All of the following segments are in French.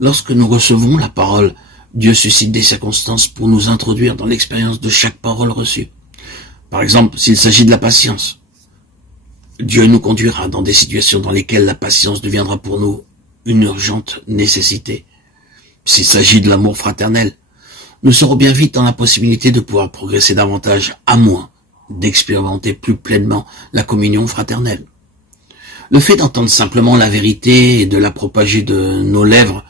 Lorsque nous recevons la parole, Dieu suscite des circonstances pour nous introduire dans l'expérience de chaque parole reçue. Par exemple, s'il s'agit de la patience, Dieu nous conduira dans des situations dans lesquelles la patience deviendra pour nous une urgente nécessité. S'il s'agit de l'amour fraternel, nous serons bien vite dans la possibilité de pouvoir progresser davantage, à moins d'expérimenter plus pleinement la communion fraternelle. Le fait d'entendre simplement la vérité et de la propager de nos lèvres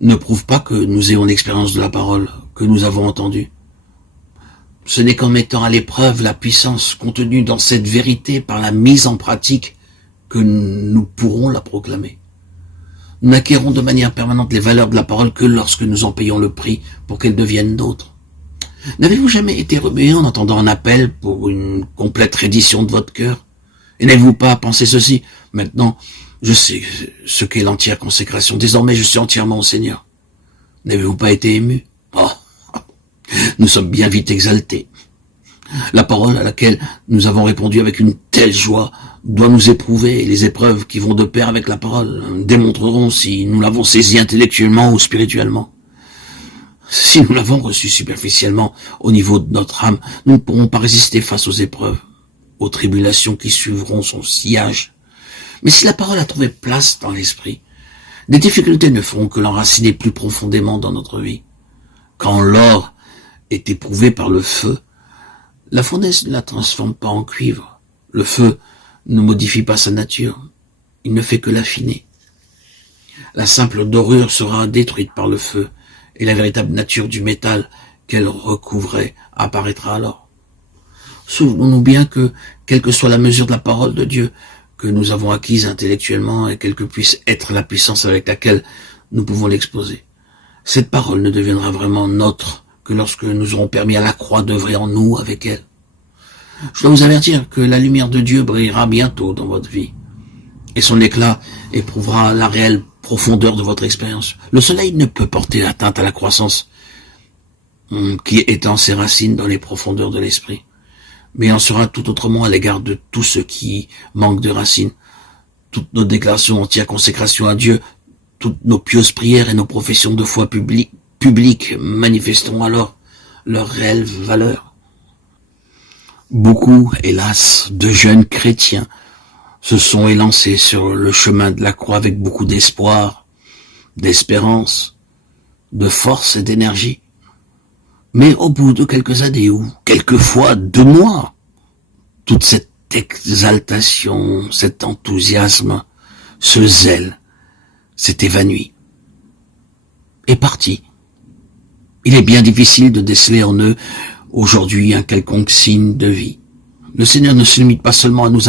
ne prouve pas que nous ayons l'expérience de la parole que nous avons entendue. Ce n'est qu'en mettant à l'épreuve la puissance contenue dans cette vérité par la mise en pratique que nous pourrons la proclamer. Nous n'acquérons de manière permanente les valeurs de la parole que lorsque nous en payons le prix pour qu'elle devienne nôtre. N'avez-vous jamais été remué en entendant un appel pour une complète reddition de votre cœur? Et n'avez-vous pas pensé ceci? Maintenant, je sais ce qu'est l'entière consécration. Désormais, je suis entièrement au Seigneur. N'avez-vous pas été ému? Oh, nous sommes bien vite exaltés. La parole à laquelle nous avons répondu avec une telle joie doit nous éprouver, et les épreuves qui vont de pair avec la parole démontreront si nous l'avons saisie intellectuellement ou spirituellement. Si nous l'avons reçue superficiellement au niveau de notre âme, nous ne pourrons pas résister face aux épreuves, aux tribulations qui suivront son sillage. Mais si la parole a trouvé place dans l'esprit, des difficultés ne feront que l'enraciner plus profondément dans notre vie. Quand l'or est éprouvé par le feu, la fournaise ne la transforme pas en cuivre. Le feu ne modifie pas sa nature, il ne fait que l'affiner. La simple dorure sera détruite par le feu, et la véritable nature du métal qu'elle recouvrait apparaîtra alors. Souvenons-nous bien que, quelle que soit la mesure de la parole de Dieu que nous avons acquise intellectuellement et quelle que puisse être la puissance avec laquelle nous pouvons l'exposer, cette parole ne deviendra vraiment nôtre que lorsque nous aurons permis à la croix d'œuvrer en nous avec elle. Je dois vous avertir que la lumière de Dieu brillera bientôt dans votre vie, et son éclat éprouvera la réelle profondeur de votre expérience. Le soleil ne peut porter atteinte à la croissance qui étend ses racines dans les profondeurs de l'esprit, mais en sera tout autrement à l'égard de tous ceux qui manquent de racines. Toutes nos déclarations entières consécration à Dieu, toutes nos pieuses prières et nos professions de foi publiques manifesteront alors leur réelle valeur. Beaucoup, hélas, de jeunes chrétiens se sont élancés sur le chemin de la croix avec beaucoup d'espoir, d'espérance, de force et d'énergie. Mais au bout de quelques années ou quelquefois 2 mois, toute cette exaltation, cet enthousiasme, ce zèle s'est évanoui, est parti. Il est bien difficile de déceler en eux aujourd'hui un quelconque signe de vie. Le Seigneur ne se limite pas seulement à nous